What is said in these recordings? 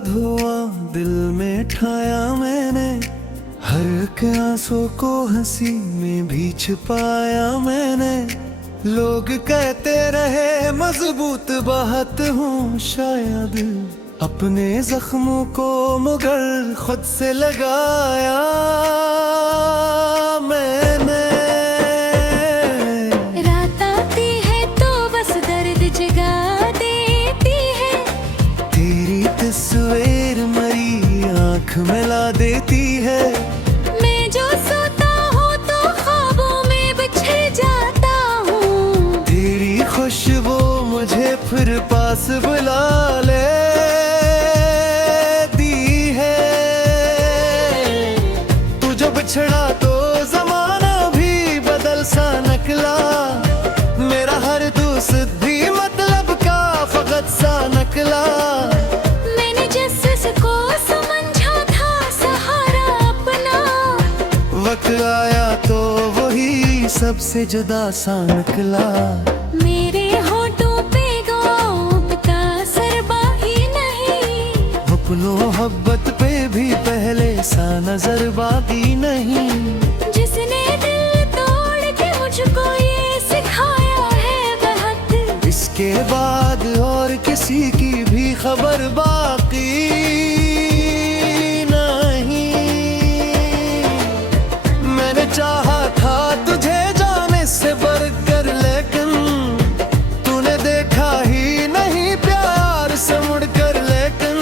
धुआं दिल में ठाया मैंने, हर एक आंसू को हंसी में भी छिपाया मैंने। लोग कहते रहे मजबूत बात हूँ शायद, अपने जख्मों को मगर खुद से लगाया मैंने। रात आती है तो बस दर्द जगा देती है, तेरी तस्वीर मरी आँख मिला देती है। मैं जो सोता हूँ तो ख्वाबों में बिछड़ जाता हूँ, तेरी खुशबू मुझे फिर पास बुला ले बिछड़ा तो जमाना भी बदल सा निकला, मेरा हर दोस्त भी मतलब का फकत सा निकला। मैंने जिसको समझा था सहारा अपना, वक्त आया तो वही सबसे जुदा सा निकला। मेरे होठों पे गौब का सरबाही नहीं, अपनों मोहब्बत पे भी पहले सा नजर बाकी नहीं। जिसने दिल तोड़ के मुझको ये सिखाया है बहुत, इसके बाद और किसी की भी खबर बाकी नहीं। मैंने चाहा था तुझे जाने से बढ़कर, लेकिन तूने देखा ही नहीं प्यार से मुड़कर। लेकिन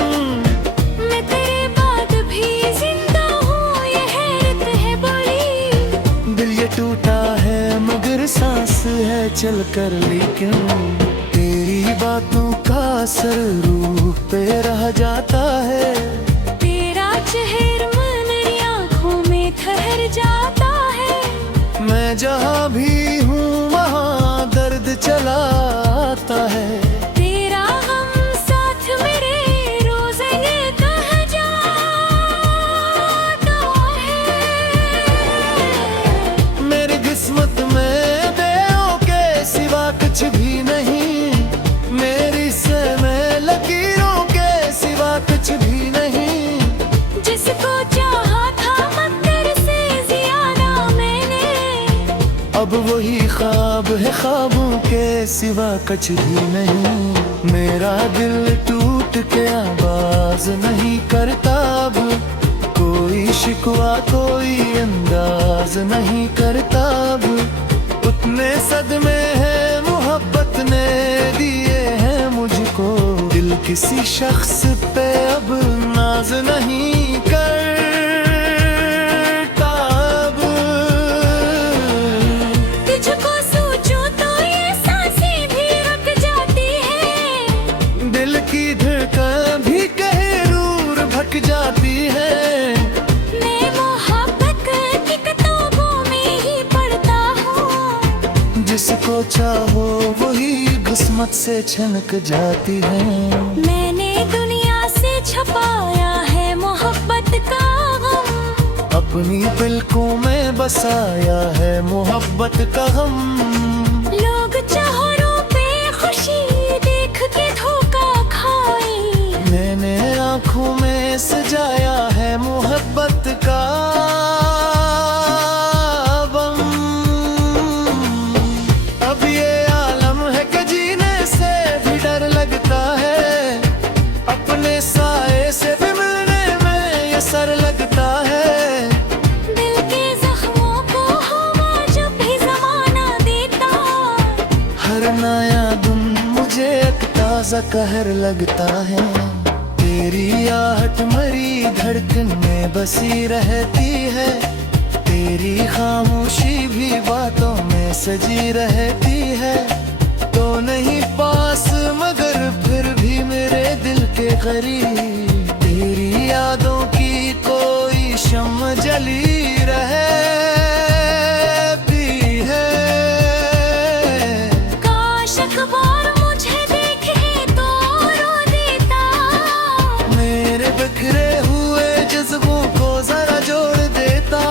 मैं तेरे बाद भी जिंदा हूँ, ये हैरत है बड़ी। दिल ये टूटा है मगर सांस है चल कर, लेकिन तेरी बातों का असर रूह पे रह जाता है। तेरा चेहरा मेरी आँखों में ठहर जाता है, मैं जहाँ भी हूँ वहाँ दर्द चला आता है। तेरा गम साथ मेरे रोज ये कह जाता है। मेरी किस्मत में देओ के सिवा कुछ भी नहीं, मेरी से में लकीरों के सिवा कुछ भी नहीं। जिसको चाहा था मगर से ज्यादा मैंने, अब वही ख्वाब है ख्वाबों के सिवा कुछ भी नहीं। मेरा दिल टूट के आवाज नहीं करता अब, कोई शिकवा कोई अंदाज नहीं करता अब। उतने सदमे हैं मोहब्बत ने दिए हैं मुझको, दिल किसी शख्स पे अब नाज नहीं करता अब। तुझको सोचूं तो ये सांसें भी रुक जाती है, दिल की धड़कन भी कहीं दूर भटक जाती है। मैं मोहब्बत की किताबों में ही पढ़ता हूँ, जिसको चाहो वही किस्मत से छनक जाती है। मैंने दुनिया से छपाया है मोहब्बत का गम, अपनी पलकों में बसाया है मोहब्बत का गम। लोग चारों पे खुशी देख के धोखा खाए, मैंने आँखों में सजाया है मोहब्बत का बम। अब ये आलम है कि जीने से भी डर लगता है, अपने साए से भी मिलने में ये सर लगता है। दिल के जख्मों को हवा जब भी जमाना देता, हर नया दिन मुझे एक ताजा कहर लगता है। तेरी आहट मरी धड़कन में बसी रहती है, तेरी खामोशी भी बातों में सजी रहती है। तो नहीं पास मगर फिर भी मेरे दिल के करीब, तेरी यादों की कोई शम्म जली रहती है। काश अखबार मुझे देखे तो रो देता, मेरे बिखरे हुए जज्बों को जरा जोड़ देता।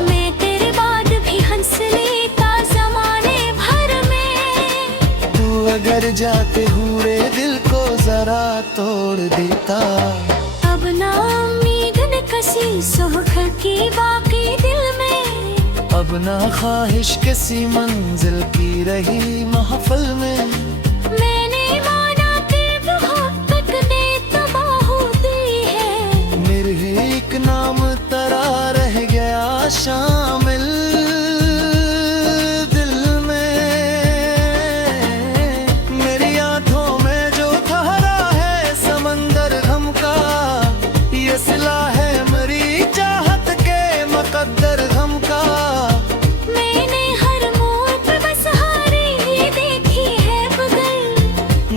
मैं तेरे बाद भी हंस लेता जमाने भर में, तू अगर जाते हुए दिल को जरा तोड़ देता। जाता। अब ना उम्मीद न कसी सुख की बाकी दिल में, अब ना ख्वाहिश किसी मंजिल की रही महफिल में। मैंने माना कि मोहब्बत ने तबाह दी है, मेरे एक नाम तरा रह गया शामिल दिल में। मेरी आंखों में जो ठहरा है समंदर गम का, ये सिला है मेरी चाहत के मुकद्दर गम का। मैंने हर मोड़ पे बस हारी ही देखी है बगल,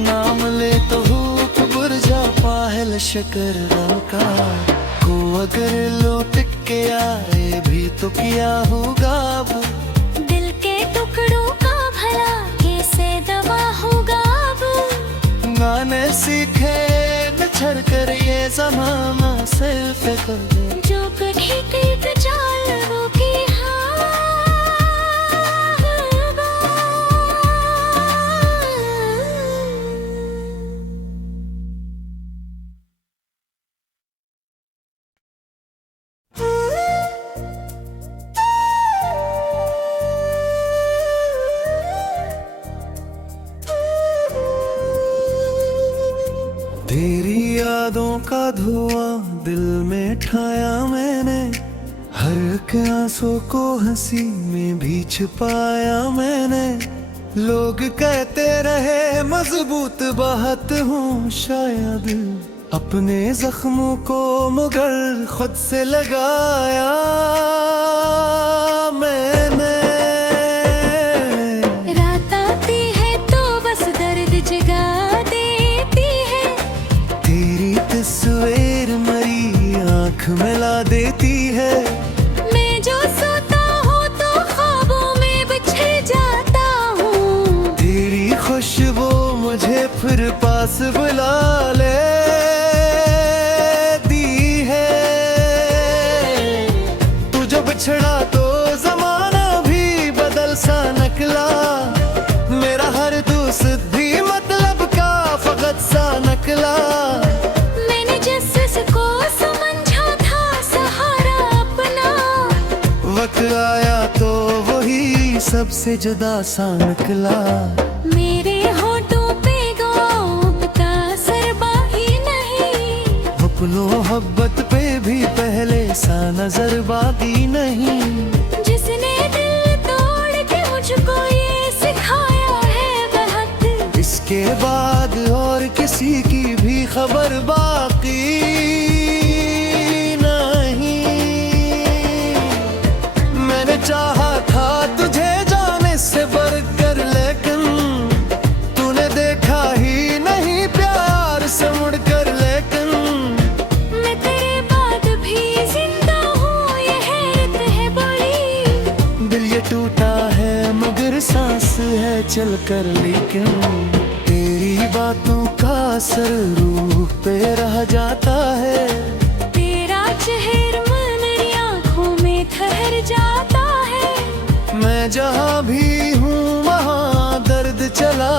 नाम ले तो भूख बुरझा पाहल शकर गम का। को अगर लौट के आए भी तो किया होगा अब, दिल के टुकड़ों का भला कैसे दवा होगा अब। गाने सीखे बिछड़ कर ये ज़माना सिर्फ कर, जो कभी तीत चाल वो की तेरी यादों का धुआं दिल में ठाया मैंने, हर एक आंसू को हंसी में भी छिपाया मैंने। लोग कहते रहे मजबूत बात हूँ शायद, अपने जख्मों को मगर खुद से लगाया मैंने। रात आती है तो बस दर्द जगा देती है, तेरी तस्वीर मेरी आँख मिला देती है। मैं जो सोता हूँ तो ख्वाबों में बिछड़ जाता हूँ, तेरी खुशबू मुझे फिर पास बुला ले दी है। तू जब बिछड़ा तो जमाना भी बदल सा निकला, मेरा हर दोस्त भी मतलब का फकत सा निकला। मैंने जिसको समझा था सहारा अपना, वक्त आया तो वही सबसे जुदा सा निकला। मेरे होठों पे गौब का असर बाकी नहीं, अपनों मोहब्बत पे भी पहले सा नजर बाकी नहीं। जिसने दिल तोड़ के मुझको ये सिखाया है बहुत, इसके बाद और किसी की भी खबर बाकी नहीं। मैंने चाहा था तुझे जाने से बढ़कर, लेकिन तूने देखा ही नहीं प्यार से मुड़कर। लेकिन मैं तेरे बाद भी जिंदा हूँ ये हैरत है बड़ी, दिल ये टूटा है मगर सांस है चल कर। लेकिन तेरी बातों का असर रूह पे रह जाता है, तेरा चेहरा मेरी आँखों में ठहर जाता है। मैं जहाँ भी हूँ वहाँ दर्द चला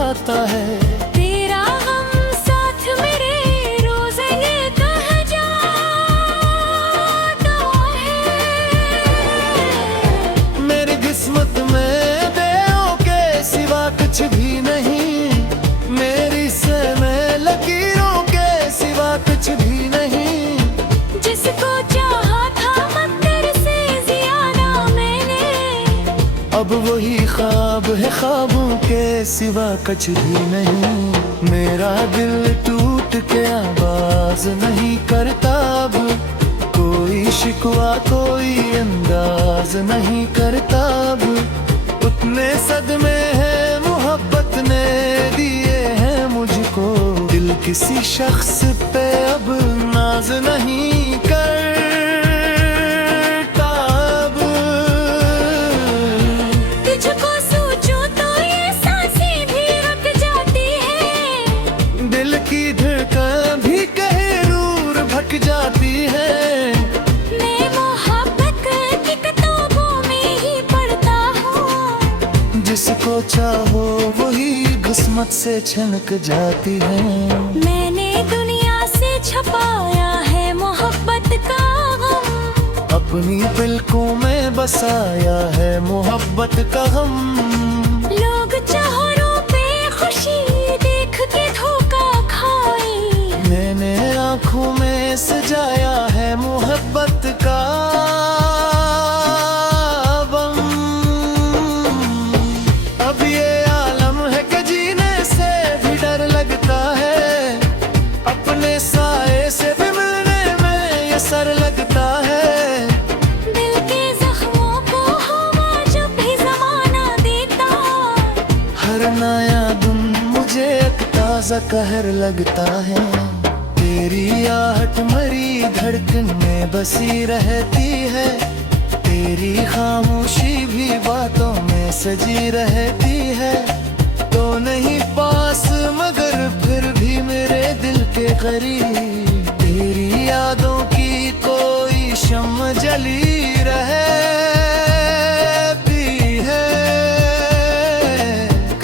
आता है। तेरा गम साथ मेरे रोज़ ये कह जाता है। मेरी किस्मत में बेओं के सिवा कुछ भी नहीं, मेरी से में लकीरों के सिवा कुछ भी नहीं। जिसको चाहा था मगर से ज्यादा मैंने, अब वही ख्वाब है ख्वाबों के सिवा कुछ भी नहीं। मेरा दिल टूट के आवाज नहीं करता अब, कोई शिकवा कोई अंदाज नहीं करता अब। उतने सदमे हैं मोहब्बत ने दिए हैं मुझको, दिल किसी शख्स पे अब नाज नहीं करता अब। तुझको सोचो तो ये सांसें भी रुक जाती है, दिल की धड़कन भी कहीं दूर भटक जाती है। मैं मोहब्बत की किताबों में ही पढ़ता हूँ, जिसको चाहो वही किस्मत से छनक जाती है। मैंने दुनिया छपाया है मोहब्बत का गम। अपनी पलकों में बसाया है मोहब्बत का गम। लोग चेहरों पे खुशी देख के धोखा खाए, मैंने आँखों में सजाया है मोहब्बत का बम। अब ये आलम है कि जीने से भी डर लगता है, अपने साए से भी मिलने में ये सर लगता है। दिल के जख्मों को हवा जब भी जमाना देता, हर नया दिन मुझे एक ताजा कहर लगता है। तेरी आहट मरी धड़कन में बसी रहती है, तेरी खामोशी भी बातों में सजी रहती है। तो नहीं पास मगर फिर भी मेरे दिल के करीब, तेरी यादों की कोई शम्म जली रहती है।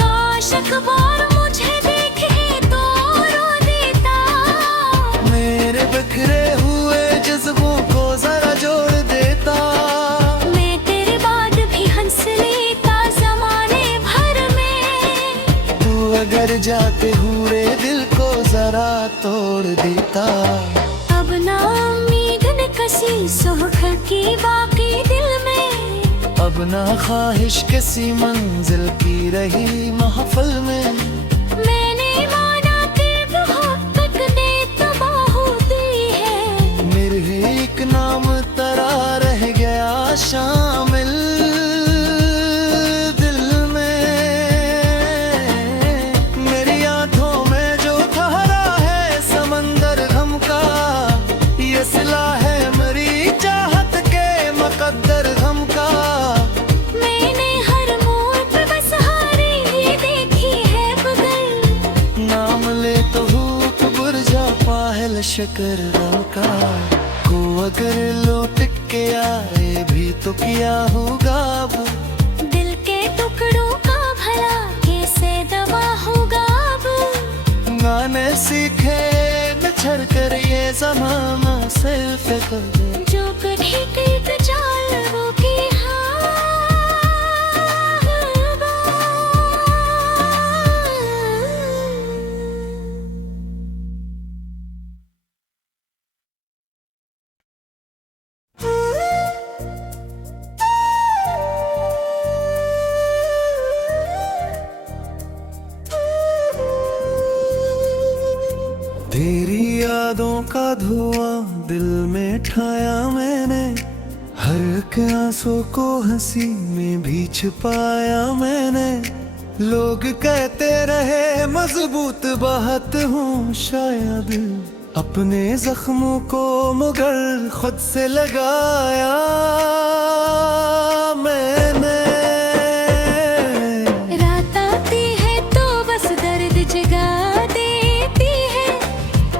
काश अखबार मुझे देखे तो रो देता, मेरे बिखरे हुए जज्बों को जरा जोड़ देता। मैं तेरे बाद भी हंस लेता जमाने भर में। तू अगर जाते हुए दिल को जरा तोड़ देता। अब ना उम्मीद न कसी सुख की बाकी दिल में, अब ना ख्वाहिश किसी मंजिल की रही महफिल में। मैंने माना कि मोहब्बत ने तबाह होती है, मेरे एक नाम तरा रह गया शामिल दिल में। मेरी आंखों में जो ठहरा है समंदर गम का, ये सिला है मेरी चाहत के मुकद्दर गम का। मैंने हर मोड़ पे बस हारे ही देखी है बगल, नाम ले तो भूख बुरझा पाहल शकर गम का। को अगर लौट के आए भी तो किया होगा अब, दिल के टुकड़ों का भला कैसे दवा होगा अब। गाने सीखे बिछड़ कर ये ज़माना सिर्फ कर। जो कभी कहीं चाल वो की तेरी यादों का धुआं दिल में ठाया मैंने, हर एक आंसू को हंसी में भी छिपाया मैंने। लोग कहते रहे मजबूत बात हूँ शायद, अपने जख्मों को मगर खुद से लगाया मैंने। रात आती है तो बस दर्द जगा देती है,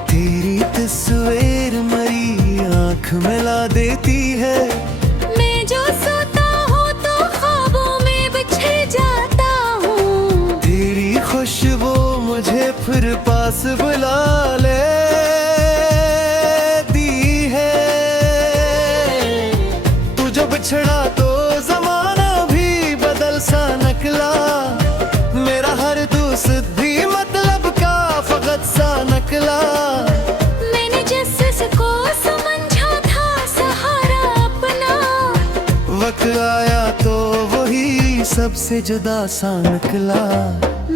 तेरी तस्वीर मरी आँख मिला देती है। मैं जो सोता हूँ तो ख्वाबों में बिछड़ जाता हूँ, तेरी खुशबू मुझे फिर पास बुला लेती है। तू जब बिछड़ा तो जमाना भी बदल सा निकला, मेरा हर दूसरा भी मतलब का फकत सा निकला। मैंने जिसको समझा था सहारा अपना, वक्त आया तो वही सबसे जुदा सा निकला।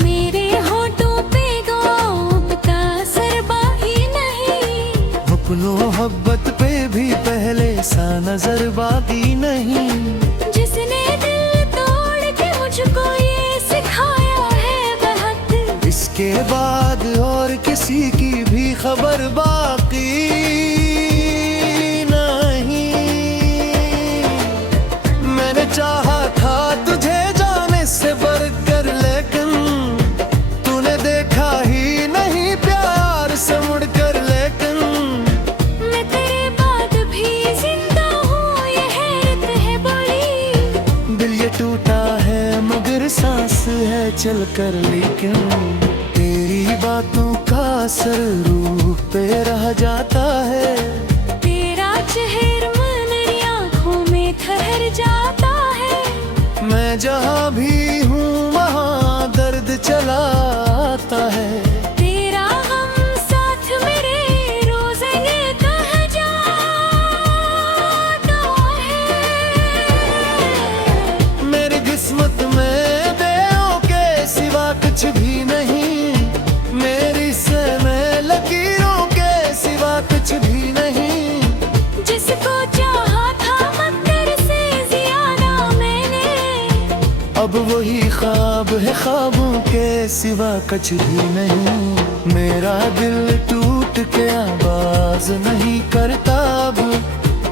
मेरे होठों पे गौब का सरबाही नहीं, अपनों मोहब्बत पे भी पहले सा नजर बाकी नहीं। जिसने दिल तोड़ के मुझको ये सिखाया है बहुत, इसके बाद और किसी की भी खबर बाकी नहीं। मैंने चाहा था तुझे जाने से बढ़कर, लेकिन तूने देखा ही नहीं प्यार से मुड़कर। लेकिन मैं तेरे बाद भी जिंदा हूँ ये हैरत है बड़ी, दिल ये टूटा है मगर सांस है चल कर। लेकिन तेरी बातों का असर रूह पे रह जाता है। तेरा चेहरा मेरी आँखों में ठहर जाता है। मैं जहाँ भी हूँ वहाँ दर्द चला आता है। तेरा गम साथ मेरे रोज़ ये कह जाता है। मेरी किस्मत में देओ के सिवा कुछ भी नहीं। मेरी से में लकीरों के सिवा कुछ भी नहीं। जिसको चाहा था मगर से ज्यादा मैंने, अब वही ख्वाब है ख्वाबों के सिवा कुछ भी नहीं। मेरा दिल टूट के आवाज नहीं करता अब।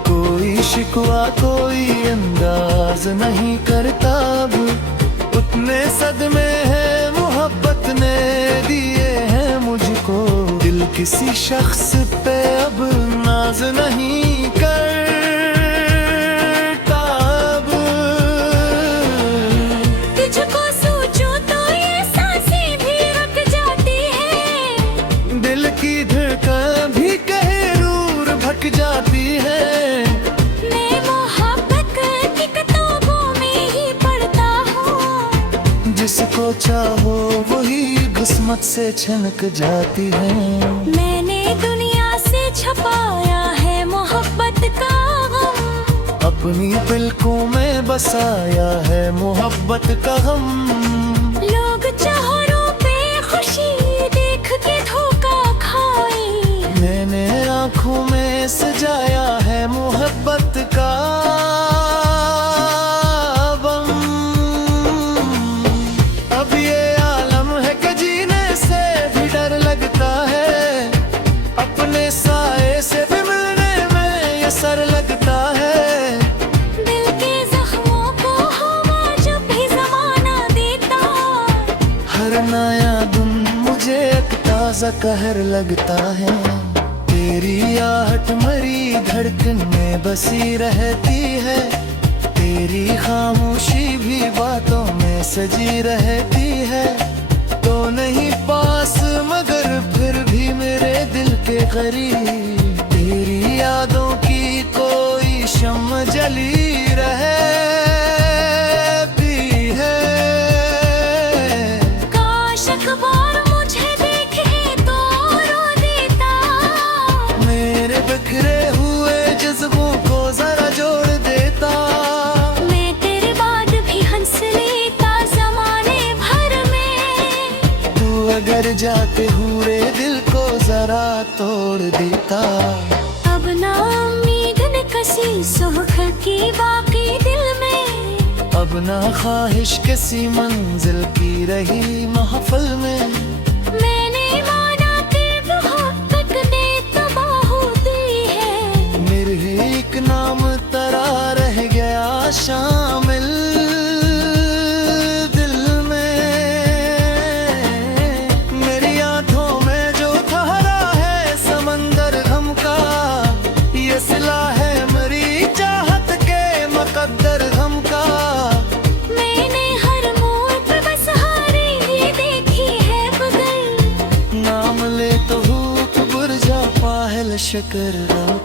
कोई शिकवा कोई अंदाज नहीं करता अब। उतने सदमे हैं मोहब्बत ने दिए हैं मुझको। दिल किसी शख्स पे अब नाज नहीं करता अब। तुझको सोचो तो ये सांसें भी रुक जाती है। दिल की धड़कन भी कहीं दूर भटक जाती है। मैं मोहब्बत की किताबों में ही पढ़ता हूँ। जिसको चाहो वही किस्मत से छनक जाती है। मैंने दुनिया से छपाया है मोहब्बत का गम। अपनी पलकों में बसाया है मोहब्बत का गम। लोग चेहरों पे खुशी देख के धोखा खाए। मैंने आँखों में सजाया है मोहब्बत का बम। अब ये आलम है कि जीने से भी डर लगता है। अपने साए से भी मिलने में ये सर लगता है। दिल के जख्मों को हवा जब भी जमाना देता, हर नया दिन मुझे एक ताजा कहर लगता है। तेरी आहट मरी धड़कन में बसी रहती है। तेरी खामोशी भी बातों में सजी रहती है। तो नहीं पास मगर फिर भी मेरे दिल के करीब। तेरी यादों की कोई शम्म जली रहती है। काश अखबार मुझे देखे तो रो देता। मेरे बिखरे हुए जज्बों को जरा जोड़ देता। मैं तेरे बाद भी हंस लेता जमाने भर में। तू अगर जाते हुए दिल को जरा तोड़ देता। अब ना उम्मीद न कसी सुख की बाकी दिल में। अब ना ख्वाहिश किसी मंजिल की रही महफिल में। मैंने माना कि मोहब्बत ने तबाह दी है। मेरे एक नाम तरा रह गया शामिल दिल में। मेरी आंखों में जो ठहरा है समंदर गम का। ये सिला है मेरी चाहत के मुकद्दर गम का। मैंने हर मोड़ पे बस हारे ही देखी है बदल। नाम ले तो भूख बुरझा पाहल शकर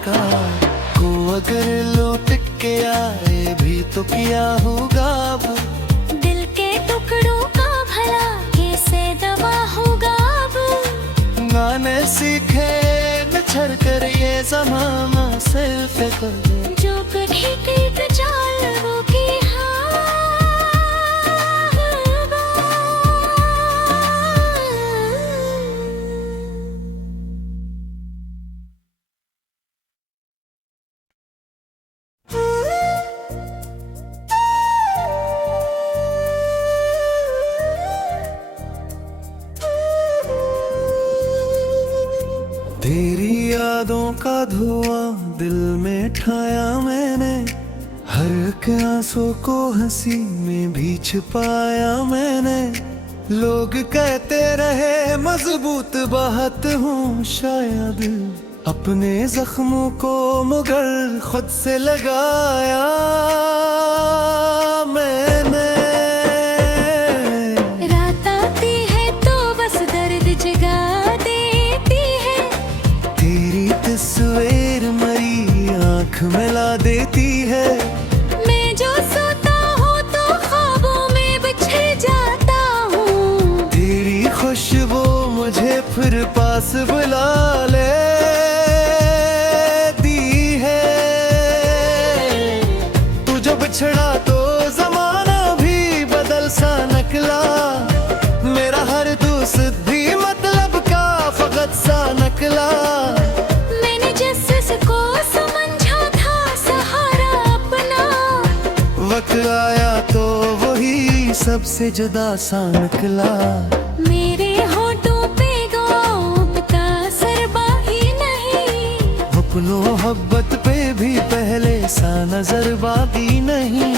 का। को अगर लौट के आए भी तो किया होगा अब। दिल के टुकड़ों का भला कैसे दवा होगा अब। गाने सीखे बिछड़ कर ये ज़माना सिर्फ कर। जो कभी तीत चाल वो की तेरी यादों का धुआं दिल में ठाया मैंने। हर एक आंसू को हंसी में भी छिपाया मैंने। लोग कहते रहे मजबूत बात हूँ शायद। अपने जख्मों को मगर खुद से लगाया मैंने। रात आती है तो बस दर्द जगा देती दुख मिला देती है। मैं जो सोता हूँ तो ख्वाबों में बिछड़ जाता हूँ। तेरी खुशबू मुझे फिर पास बुला लेती है। तू जो बिछड़ा तो जमाना भी बदल सा निकला। मेरा हर दोस्त भी मतलब का फकत सा निकला। मैंने जिसको समझा था सहारा अपना, वक्त आया तो वही सबसे जुदा सा निकला। मेरे होठों पे गौब का सरबाही नहीं। अपनो मोहब्बत पे भी पहले सा नजर बाकी नहीं।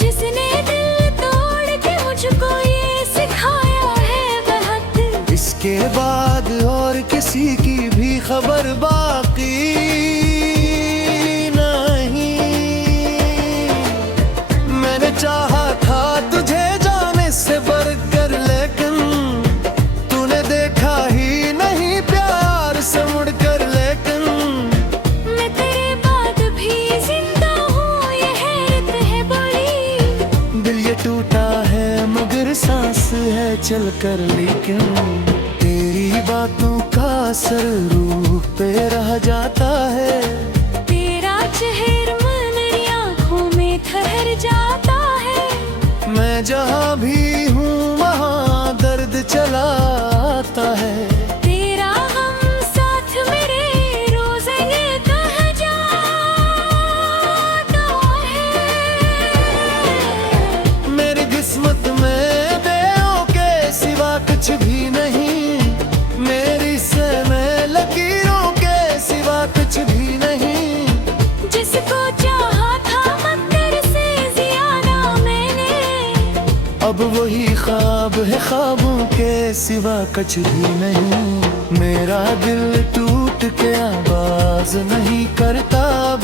जिसने दिल तोड़ के मुझको ये सिखाया है बहुत, इसके बाद और किसी की भी खबर बाकी नहीं। मैंने चाहा था तुझे जाने से बढ़कर, लेकिन तूने देखा ही नहीं प्यार से मुड़कर। लेकिन मैं तेरे बाद भी जिंदा हूँ, ये हैरत है बड़ी। दिल ये टूटा है मगर सांस है चलकर। लेकिन तेरी बातों का असर रूह पे रह जाता है। तेरा चेहरा मेरी आँखों में ठहर जाता है। मैं जहाँ भी हूँ वहाँ दर्द चला आता है। तेरा हम साथ मेरे रोज ये कह जाता है। मेरी किस्मत में देओ के सिवा कुछ भी नहीं। मेरी से में लकीरों के सिवा कुछ भी नहीं। जिसको चाहा था मगर से ज्यादा मैंने, अब वही ख्वाब है ख्वाबों के सिवा कुछ भी नहीं। मेरा दिल टूट के आवाज नहीं करता अब।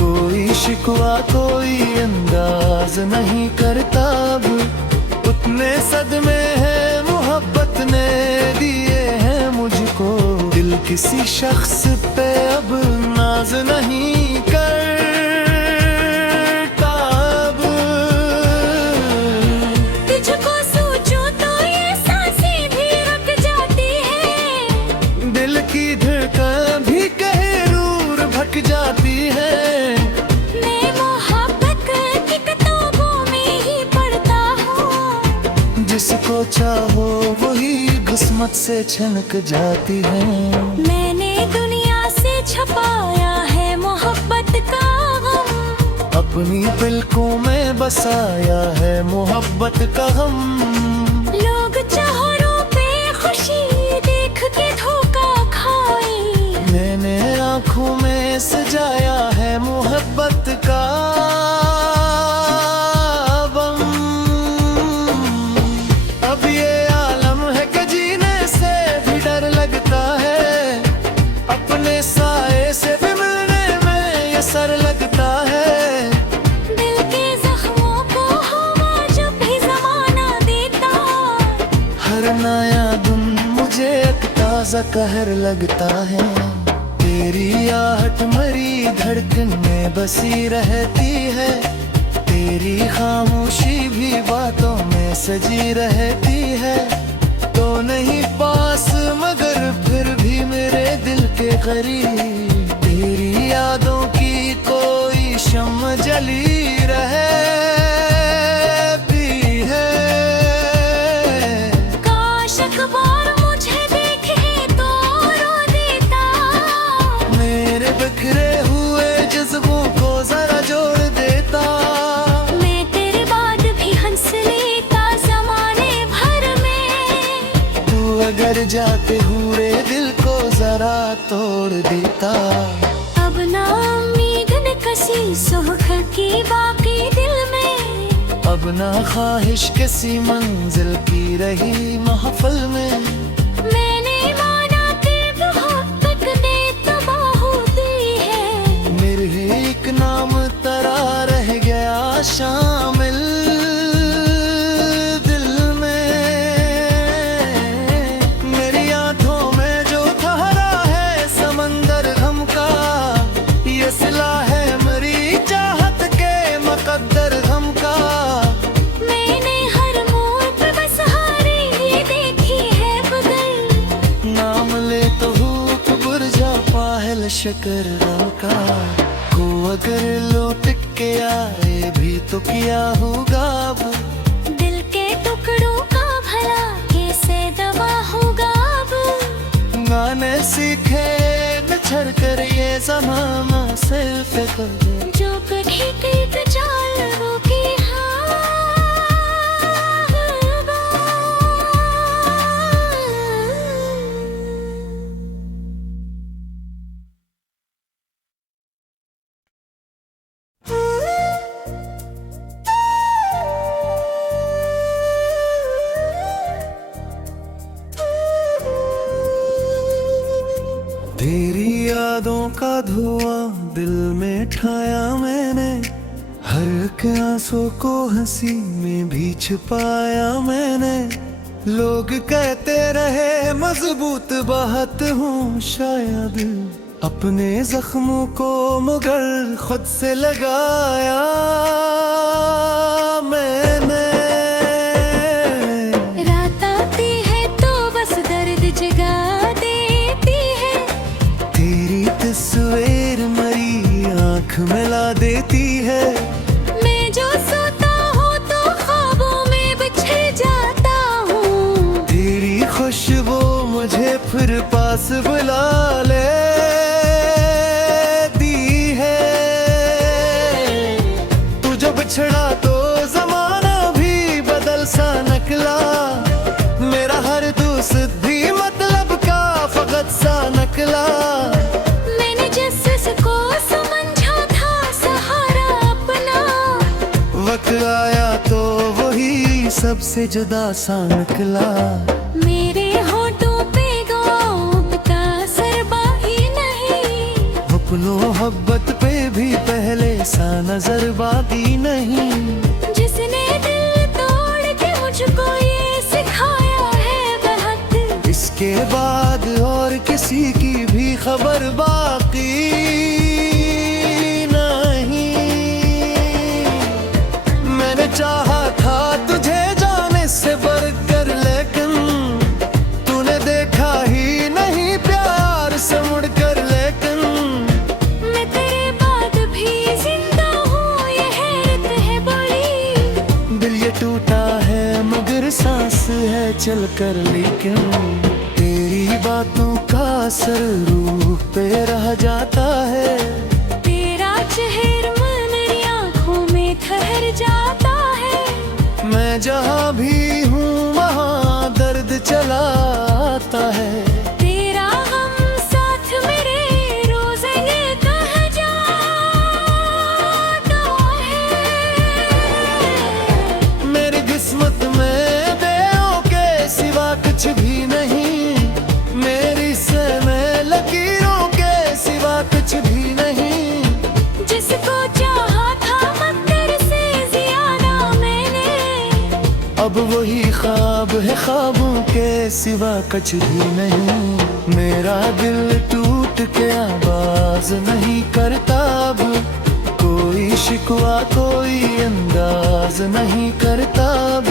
कोई शिकवा कोई अंदाज नहीं करता अब। उतने सदमे हैं मोहब्बत ने दिए हैं मुझको। दिल किसी शख्स पे अब नाज नहीं करता अब। तुझको सोचो तो ये सांसें भी रुक जाती है। दिल की धड़कन भी कहीं दूर भटक जाती है। मैं मोहब्बत की किताबों में ही पढ़ता हूँ। जिसको चाहो वही किस्मत से छनक जाती है। मैंने दुनिया से छपाया है मोहब्बत का गम। अपनी पलकों में बसाया है मोहब्बत का गम। लोग चेहरों पे खुशी देख के धोखा खाए। मैंने आँखों में सजाया है मोहब्बत का बम। अब ये आलम है कि जीने से भी डर लगता है। अपने साए से भी मिलने में ये सर लगता है। दिल के जख्मों को हवा जब भी जमाना देता, हर नया दिन मुझे एक ताजा कहर लगता है। तेरी आहट मरी धड़कन में बसी रहती है। तेरी खामोशी भी बातों में सजी रहती है। तो नहीं पास मगर फिर भी मेरे दिल के करीब। तेरी यादों की कोई शम्म जली रहती है। काश अखबार मुझे देखे तो रो देता। मेरे बिखरे हुए जज्बों को जरा जोड़ देता। मैं तेरे बाद भी हंस लेता जमाने भर में। तू अगर जाते हुए दिल को जरा तोड़ देता। अब ना उम्मीद न कसी सुख की बाकी दिल में। अब ना ख्वाहिश किसी मंजिल की रही महफिल में। मैंने माना कि मोहब्बत ने तबाह दी है। मेरे एक नाम तरा रह गया शामिल दिल में। मेरी आंखों में जो ठहरा है समंदर गम का, ये सिला है शक्कर का को अगर लौट के आए भी तो किया होगा अब दिल के टुकड़ों का भला कैसे दवा होगा अब गाने सीखे न छड़ कर ये ज़माना सिर्फ कर जो कभी कई चाल वो की तेरी यादों का धुआं दिल में ठाया मैंने हर एक आंसू को हंसी में भी छिपाया मैंने लोग कहते रहे मजबूत बात हूँ शायद अपने जख्मों को मगर खुद से लगाया मैंने रात आती है तो बस दर्द जगा देती है तेरी तस्वीर मरी आँख मिला देती है मैं जो सोता हूँ तो ख्वाबों में बिछड़ जाता हूँ तेरी खुशबू मुझे फिर पास बुला ले बिछड़ा तो जमाना भी बदल सा निकला मेरा हर दोस्त भी मतलब का फकत सा निकला मैंने जिसको समझा था सहारा अपना वक्त आया तो वही सबसे जुदा सा निकला मेरे होठों पे गौब का सरबाही नहीं अपनों मोहब्बत पे भी पहले सा नजर बाकी नहीं जिसने दिल तोड़ के मुझको ये सिखाया है बहुत इसके बाद और किसी की भी खबर बाकी नहीं मैंने चाहा था तुझे जाने से बढ़कर लेकिन तूने देखा ही नहीं प्यार से मुड़कर लेकिन मैं तेरे बाद भी जिंदा हूँ ये हैरत है बड़ी दिल ये टूटा है मगर सांस है चल कर लेकिन तेरी बातों का असर रूह पे रह जाता है तेरा चेहरा मेरी आँखों में ठहर जाता है मैं जहाँ भी हूँ वहाँ दर्द चला आता है तेरा गम साथ मेरे रोज ये कह जाता है मेरी किस्मत में बेओं के सिवा कुछ भी नहीं मेरी से में लकीरों के सिवा कुछ भी नहीं जिसको चाहा था मगर से ज्यादा मैंने अब वही ख्वाब है ख्वाबों के सिवा कुछ भी नहीं मेरा दिल टूट के आवाज नहीं करता अब कोई शिकवा कोई अंदाज नहीं करता अब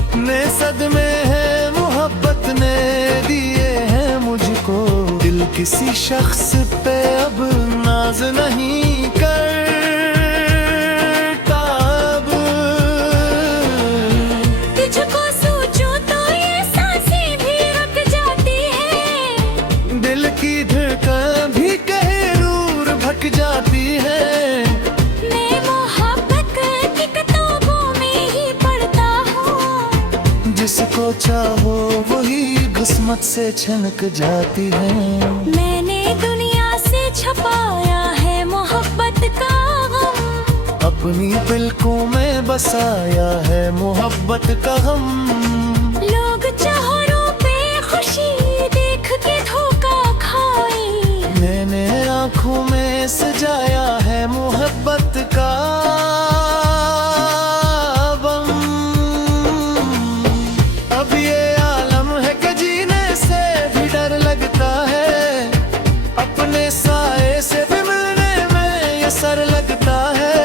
उतने सदमे हैं मोहब्बत ने दिए हैं मुझको दिल किसी शख्स पे अब नाज नहीं करता अब तुझको सोचूं तो ये सांसें भी रुक जाती है दिल की धड़कन भी कहे दूर भटक जाती है मैं मोहब्बत की किताबों में ही पढ़ता हूँ जिसको चाहो वही किस्मत से छनक जाती है मैंने दुनिया से छपाया है मोहब्बत का गम अपनी पलकों में बसाया है मोहब्बत का गम लोग चारों पे खुशी देख के धोखा खाए मैंने आँखों में सजाया है मोहब्बत का बम अब ये आलम है कि जीने से भी डर लगता है अपने साए से भी मिलने में ये सर लगता है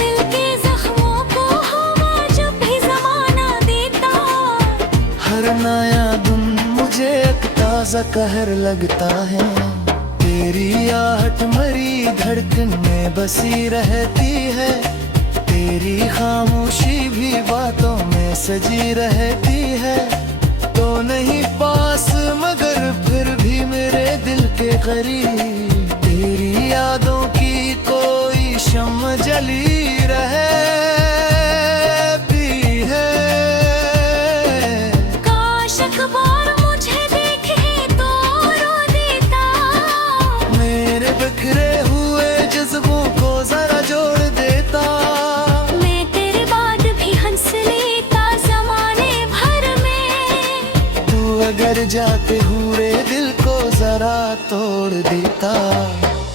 दिल के जख्मों को हवा जब भी जमाना देता हर नया दिन मुझे एक ताजा कहर लगता है तेरी आहट मरी धड़कन में बसी रहती है, तेरी खामोशी भी बातों में सजी रहती है। तो नहीं पास मगर फिर भी मेरे दिल के करीब, तेरी यादों की कोई शम्म जली रहती है। काश अखबार मुझे देखे तो रो देता, मेरे बिखरे हुए जज्बों को जरा जोड़ देता। मैं तेरे बाद भी हंस लेता जमाने भर में। तू अगर जाते हुए दिल को जरा तोड़ देता।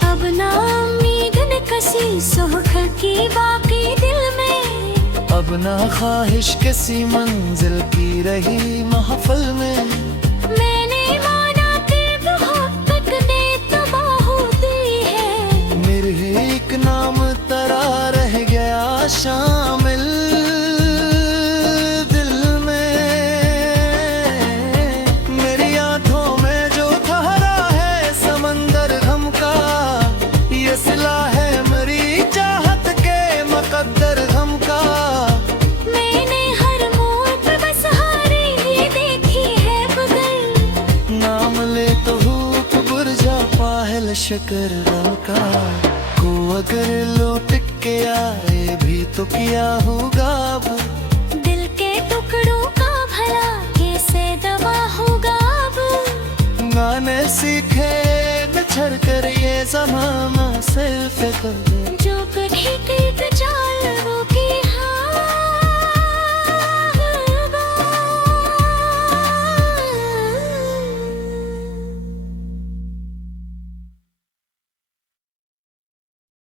अब ना उम्मीद न कसी सुख की बाकी दिल में, अब ना ख्वाहिश किसी मंजिल की रही महफिल में। मैंने माना कि मोहब्बत ने तबाह दी है, मेरे एक नाम तरा रह गया शामिल दिल में। मेरी आंखों में जो ठहरा है समंदर गम का, ये सिला है मेरी चाहत के मुकद्दर गम का। मैंने हर मोड़ पे बस हारे ही देखी है बगल, नाम ले तो भूख बुरझा पाहल शकर गम का। को अगर लौट के आए भी तो क्या होगा अब, दिल के टुकड़ों का भला कैसे दवा होगा अब। गाने सीखे न छड़ कर ये जमाना से,